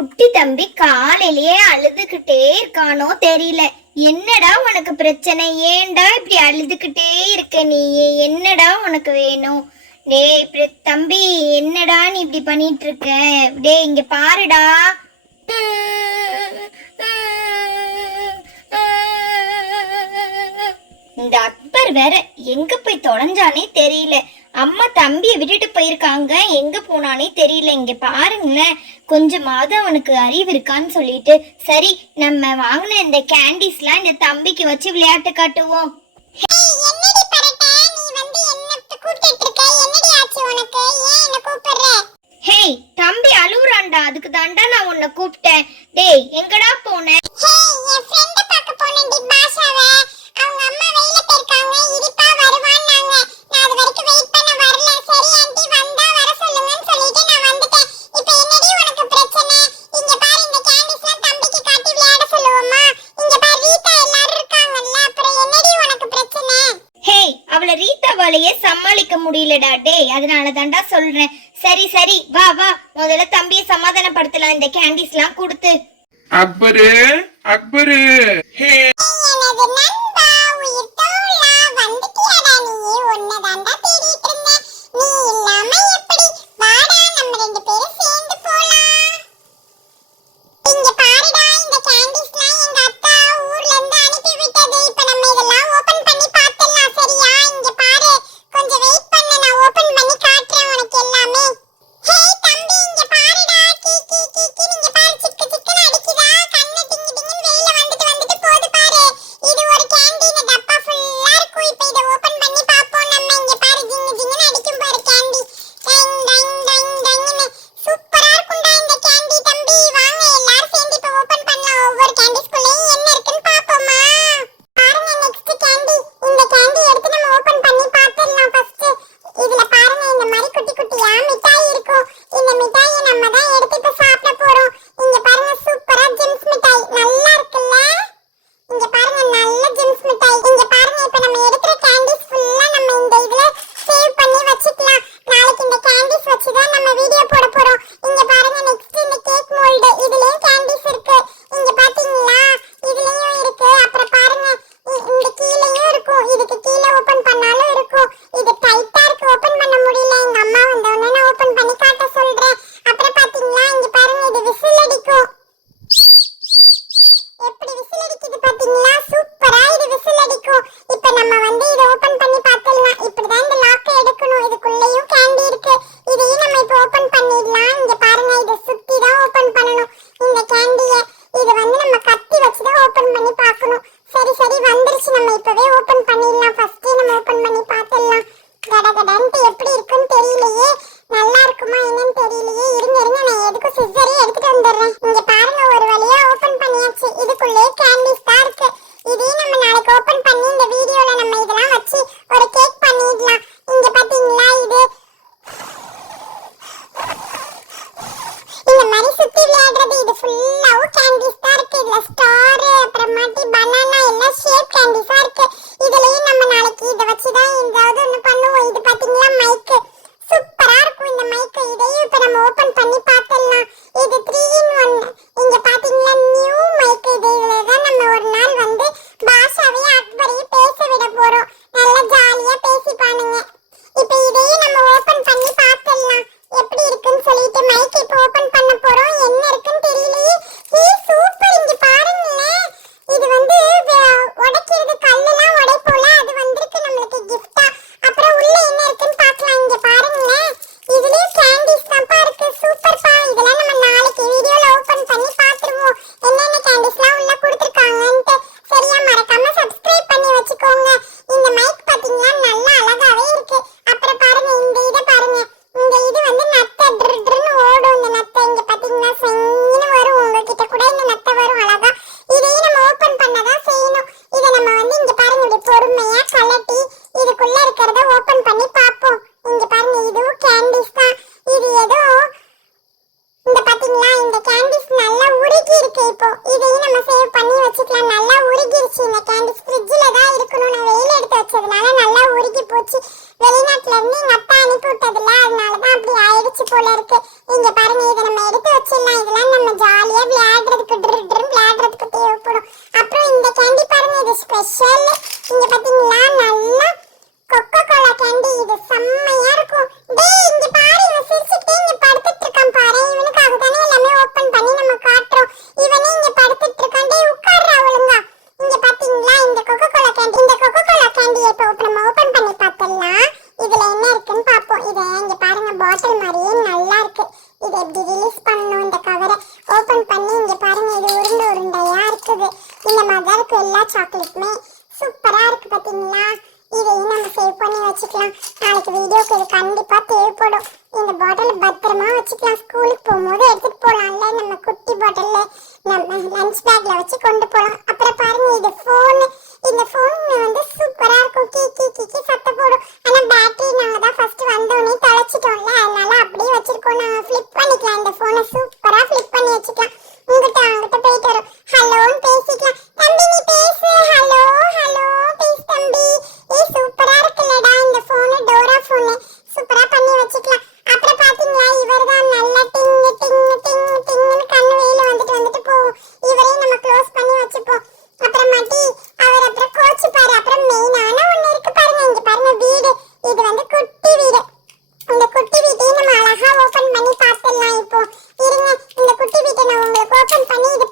குட்டி தம்பி காலையிலேயே அழுதுகிட்டே இருக்கானோ தெரியல. என்னடா உனக்கு பிரச்சனை? ஏன்டா இப்படி அழுதுகிட்டே இருக்க? நீ என்னடா உனக்கு வேணும்? டேய் தம்பி, என்னடா நீ இப்படி பண்ணிட்டு இருக்க? டேய் இங்க பாருடா. இந்த அக்பர் வேற எங்க போய் தொலைஞ்சானே தெரியல. அம்மா தம்பியை விட்டுட்டு போயிருக்காங்க, எங்க போனானே தெரியல. இங்க பாருங்களேன், கொஞ்சமாவது அவனுக்கு அறிவு இருக்கான்னு சொல்லிட்டு சரி நம்ம வாங்கின இந்த கேண்டீஸ்லாம் இந்த தம்பிக்கு வச்சு விளையாட்டு காட்டுவோம். ஹேய் தம்பி அழுவுறான்டா, அதுக்கு தாண்டா நான் உன்னை கூப்பிட்டேன். டேய் எங்கடா போன? ரீத்தாவாலேயே சமாளிக்க முடியலடா டேய், அதனால தாண்டா சொல்றேன். சரி சரி வா வா, முதல்ல தம்பியை சமாதானப்படுத்தலாம் இந்த கேண்டீஸ்லாம் கொடுத்து. அக்பரு அக்பரு, ஹே குட்டி பாட்டில்ல நம்ம லஞ்ச் பேக்ல வச்சு கொண்டு போலாம். அப்புறம் பாருங்க இது ஃபோன். இந்த ஃபோன் வந்து சூப்பரா இருக்கும். கீ கீ கீ கீ சத்தம் போடும். ஆனா பேட்டரி நாங்க தான் ஃபர்ஸ்ட் வந்தோடனே தொலைச்சிட்டோம்ல, அதனால அப்படியே வச்சிருக்கோம். நாங்க ஃபிளிப் பண்ணிக்கலாம். இந்த ஃபோனை சூப்பரா ஃபிளிப் பண்ணி வச்சுக்கலாம். உங்ககிட்ட அங்கிட்ட போயிட்டு வரும். ஹலோன்னு பேசிக்கலாம். தம்பி நீ பேசு. ஹலோ ஹலோ பேசு தம்பி. சூப்பரா இருக்குல்லடா இந்த ஃபோனு. டோரா ஃபோனு சூப்பரா பண்ணி வச்சுக்கலாம். அப்புறம் பாத்தீங்களா இவர்தான் நல்லா டிங் டிங் டிங் டிங்னு கண்ணு வெயில வந்துட்டு போகும். இவரையும் நம்ம க்ளோஸ் பண்ணி வச்சுப்போம். அப்புறமாட்டி அவர் அப்புறம் கோச்சுப்பாரு. அப்புறம் மெயினான ஒண்ணு இருக்கு பாருங்க. இங்க பாருங்க வீடு. இது வந்து குட்டி வீடு. இந்த குட்டி வீட்டையும் நம்ம அழகா ஓபன் பண்ணி பார்த்துடலாம். இப்போ இருங்க, இந்த குட்டி வீட்டை நான் உங்களுக்கு ஓபன் பண்ணி இது